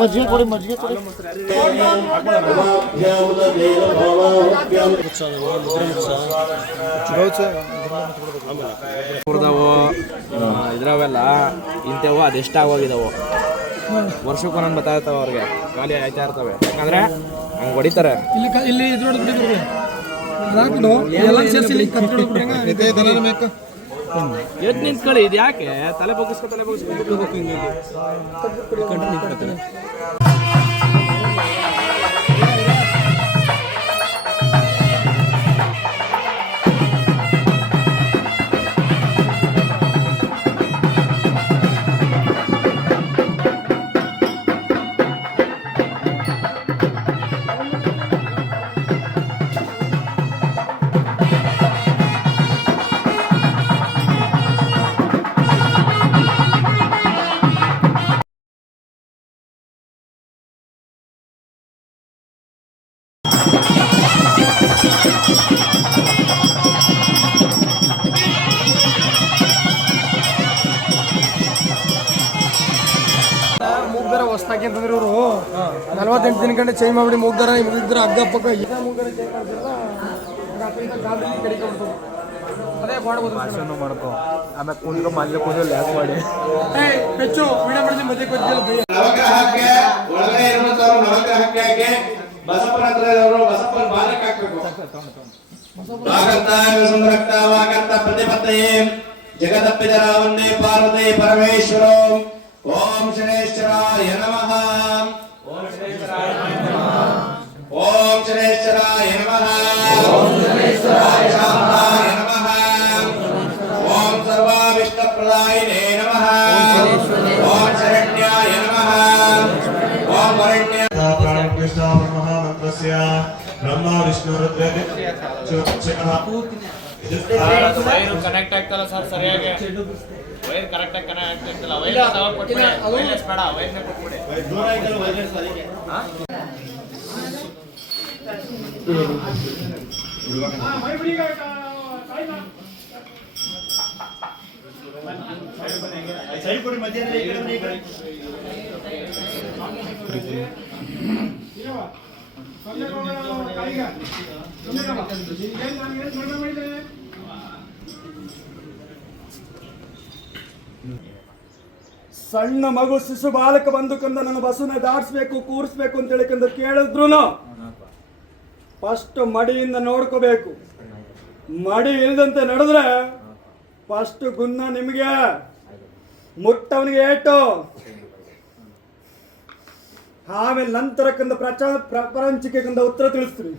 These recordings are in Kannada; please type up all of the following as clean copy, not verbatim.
ಮಜ್ಜಿಗೆ ಕೊಡಿ ಮಜ್ಜಿಗೆ ಕೊಡಿ ಇದ್ರವೆಲ್ಲ ಇಂಥವು ಅದೆಷ್ಟಾಗೋಗಿದಾವು ವರ್ಷಕ್ಕೆ ಒಂದೊಂದು ಬರ್ತಾಯಿರ್ತಾವೆ ಅವ್ರಿಗೆ ಖಾಲಿ ಆಯ್ತಾ ಇರ್ತವೆ ಯಾಕಂದ್ರೆ ಹಂಗೆ ಹೊಡಿತಾರೆ ಇಲ್ಲಿ ಎದ್ದು ನಿಂತ್ಕೊಳ್ಳಿ ಇದು ಯಾಕೆ ತಲೆ ಬಗ್ಗಿಸ್ಕೊಂಡು ಮೂಗ್ದಾರ ಹೊಸ್ತಾಗಿ ಅಂತಂದ್ರೆ ಇವರು 48 ದಿನ ಗಂಟೆ ಚೇಂಜ್ ಮಾಡ್ಬಿಡಿ ಮೂಗ್ದಾರ ಮುಗಿದ್ರೆ ಹಗ್ಗ ಪಕ್ಕ ಈಗ ಮೂಗ್ದಾರ ಚೇಂಜ್ ಮಾಡ್ತಿರಲ್ಲ ಅದೇ ಮಾಡ್ಬೋದು ಮಾಡ್ಕೋ ಆಮೇಲೆ ಕುಂದು ಮಲ್ಲೆ ಕುಂದು ಲ್ಯಾಕ್ ಮಾಡಿ ಹೆಚ್ಚು ವಿಡಿಯೋ ಮಾಡಿದ್ರೆ ಮಧ್ಯೆ ಕೊಡ್ತಿಲ್ಲ ನವಗ್ರಹಕ್ಕೆ ಒಳಗಡೆ ಇರುವಂತವರು ನವಗ್ರಹಕ್ಕೆ ಬಸಪ್ಪನ ಹತ್ರ ಇರೋರು ಬಸಪ್ಪನ ಬಾಲಕ್ಕೆ ಹಾಕಬೇಕು ಸುಂದರಕ್ತ ವಾಗಂತ ಪ್ರತಿಪತ್ತೆಯೇ ಜಗದಪ್ಪಿದರ ಒಂದೇ ಪಾರ್ವತಿ ಪರಮೇಶ್ವರ ಓಂ ಶನೇಶ್ವರಾಯ ನಮಃ ಓಂ ಶನೇಶ್ವರಾಯ ನಮಃ ಓಂ ಶನೇಶ್ವರಾಯ ನಮಃ ಓಂ ಶನೇಶ್ವರಾಯ ನಮಃ ಓಂ ಸರ್ವಾವಿಷ್ಟಪ್ರದಾಯಿನೇ ನಮಃ ಓಂ ಶರಣ್ಯಾಯ ನಮಃ ಓಂ ವರಣ್ಯ ಪ್ರಾಣಕೃಷ್ಣ ಮಹಾಮಂತ್ರಸ್ಯ ಬ್ರಹ್ಮ ವಿಷ್ಣು ರುದ್ರದೇವ ವೈರು ಕನೆಕ್ಟ್ ಆಗ್ತಲ್ಲ ಸರ್ ಸರಿಯಾಗಿ ವೈರ್ ಕರೆಕ್ಟ್ ಆಗಿ ಕನೆಕ್ಟ್ ಆಗ್ತಿಲ್ಲ ವೈರ್ಲೆಸ್ ಕೊಟ್ಬಿಡಿ ವೈರ್ಲೆಸ್ ಬೇಡ ವೈರ್ನೇ ಕೊಟ್ಬಿಡಿ ದೂರ ಆಯ್ತಲ್ಲ ವೈರ್ಲೆಸ್ ಅದಕ್ಕೆ ಸೈಡ್ ಕೊಡಿ ಮಧ್ಯದಲ್ಲಿ ಈ ಕಡೆ ಸಣ್ಣ ಮಗು ಶಿಶು ಬಾಲಕ ಬಂದುಕಂದ ನನ್ನ ಬಸ್ಸನ್ನ ದಾಟಿಸ್ಬೇಕು ಕೂರಿಸ್ಬೇಕು ಅಂತ ಹೇಳಿಕಂದ ಕೇಳಿದ್ರು ಫಸ್ಟ್ ಮಡಿಯಿಂದ ನೋಡ್ಕೋಬೇಕು. ಮಡಿ ಇಲ್ದಂತೆ ನಡೆದ್ರೆ ಫಸ್ಟ್ ಗುನ್ನ ನಿಮಗೆ, ಮುಟ್ಟವನಿಗೆ ಏಟು, ಆಮೇಲೆ ನಂತರಕ್ಕಂದ ಪ್ರಪಂಚಕ್ಕೆಂದ ಉತ್ತರ ತಿಳಿಸ್ತೀವಿ.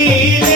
Hare